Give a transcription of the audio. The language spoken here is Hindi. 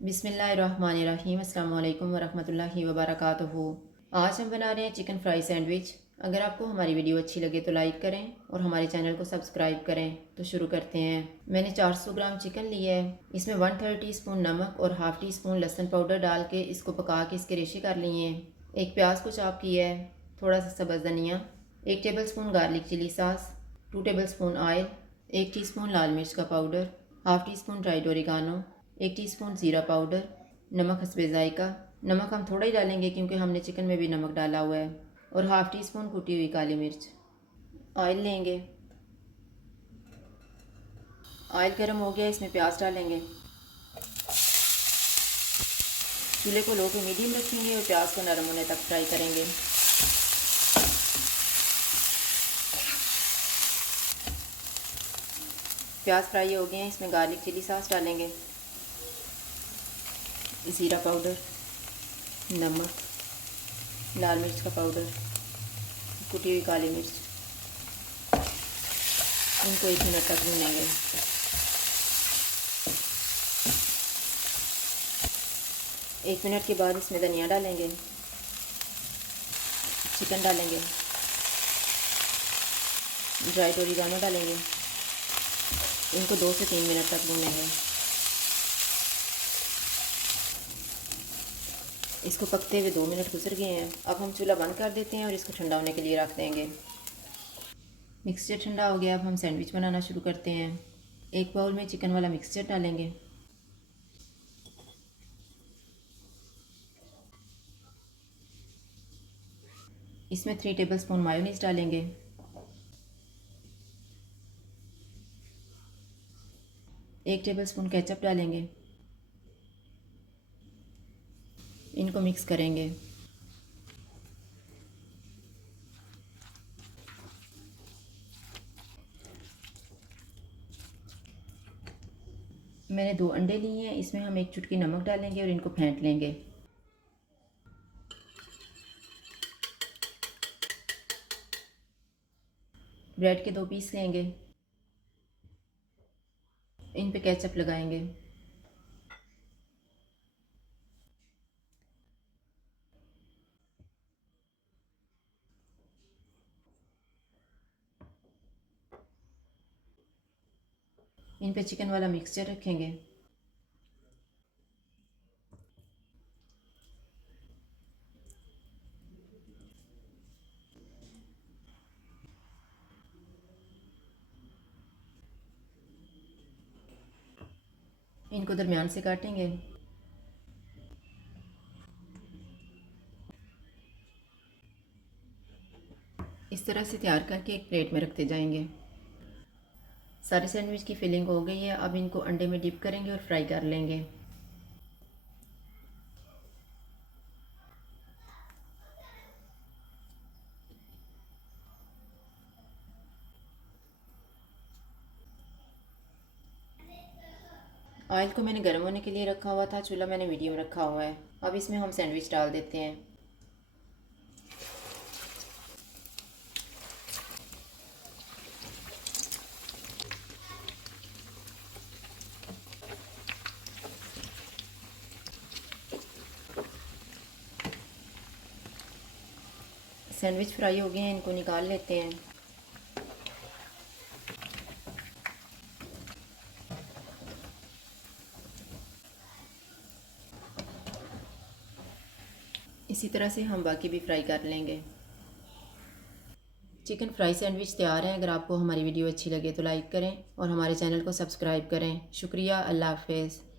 बिस्मिल्लाहिर्रहमानिर्रहीम अस्सलाम वालेकुम वरहमतुल्लाहि वबरकातुहू। आज हम बना रहे हैं चिकन फ्राई सैंडविच। अगर आपको हमारी वीडियो अच्छी लगे तो लाइक करें और हमारे चैनल को सब्सक्राइब करें। तो शुरू करते हैं। मैंने 400 ग्राम चिकन लिया है। इसमें 1/3 टीस्पून नमक और हाफ़ टी स्पून लहसुन पाउडर डाल के इसको पका के इसके रेशे कर लिए हैं। एक प्याज को चॉप किया है, थोड़ा सा सब्ज़ धनिया, 1 tablespoon garlic chilli sauce, 2 tablespoon oil, 1 teaspoon लाल मिर्च का powder, half teaspoon dried oregano, 1 teaspoon ज़ीरा पाउडर, नमक हस्बे ज़ायका। नमक हम थोड़ा ही डालेंगे क्योंकि हमने चिकन में भी नमक डाला हुआ है। और हाफ़ टी स्पून कुटी हुई काली मिर्च। ऑयल लेंगे। ऑयल गर्म हो गया, इसमें प्याज डालेंगे। चूल्हे को लो टू मीडियम रखेंगे और प्याज को नरम होने तक फ्राई करेंगे। प्याज फ्राई हो गए हैं, इसमें गार्लिक चिली सॉस डालेंगे, ज़ीरा पाउडर, नमक, लाल मिर्च का पाउडर, कुटी हुई काली मिर्च। इनको 1 मिनट तक भूनेंगे। एक मिनट के बाद इसमें धनिया डालेंगे, चिकन डालेंगे, ड्राइड ओरिगानो डालेंगे। इनको 2 से 3 मिनट तक भूनेंगे। इसको पकते हुए 2 मिनट गुजर गए हैं। अब हम चूल्हा बंद कर देते हैं और इसको ठंडा होने के लिए रख देंगे। मिक्सचर ठंडा हो गया। अब हम सैंडविच बनाना शुरू करते हैं। एक बाउल में चिकन वाला मिक्सचर डालेंगे, इसमें 3 टेबल स्पून मायोनीज़ डालेंगे, एक टेबल स्पून केचप डालेंगे। इनको मिक्स करेंगे। मैंने 2 अंडे लिए हैं, इसमें हम 1 चुटकी नमक डालेंगे और इनको फेंट लेंगे। ब्रेड के 2 पीस लेंगे, इन पे केचप लगाएंगे। इन पे चिकन वाला मिक्सचर रखेंगे। इनको दरमियान से काटेंगे। इस तरह से तैयार करके एक प्लेट में रखते जाएंगे। सारे सैंडविच की फिलिंग हो गई है। अब इनको अंडे में डिप करेंगे और फ्राई कर लेंगे। ऑयल को मैंने गर्म होने के लिए रखा हुआ था। चूल्हा मैंने मीडियम रखा हुआ है। अब इसमें हम सैंडविच डाल देते हैं। सैंडविच फ्राई हो गए हैं, इनको निकाल लेते हैं। इसी तरह से हम बाकी भी फ्राई कर लेंगे। चिकन फ्राई सैंडविच तैयार है। अगर आपको हमारी वीडियो अच्छी लगे तो लाइक करें और हमारे चैनल को सब्सक्राइब करें। शुक्रिया। अल्लाह हाफ़िज़।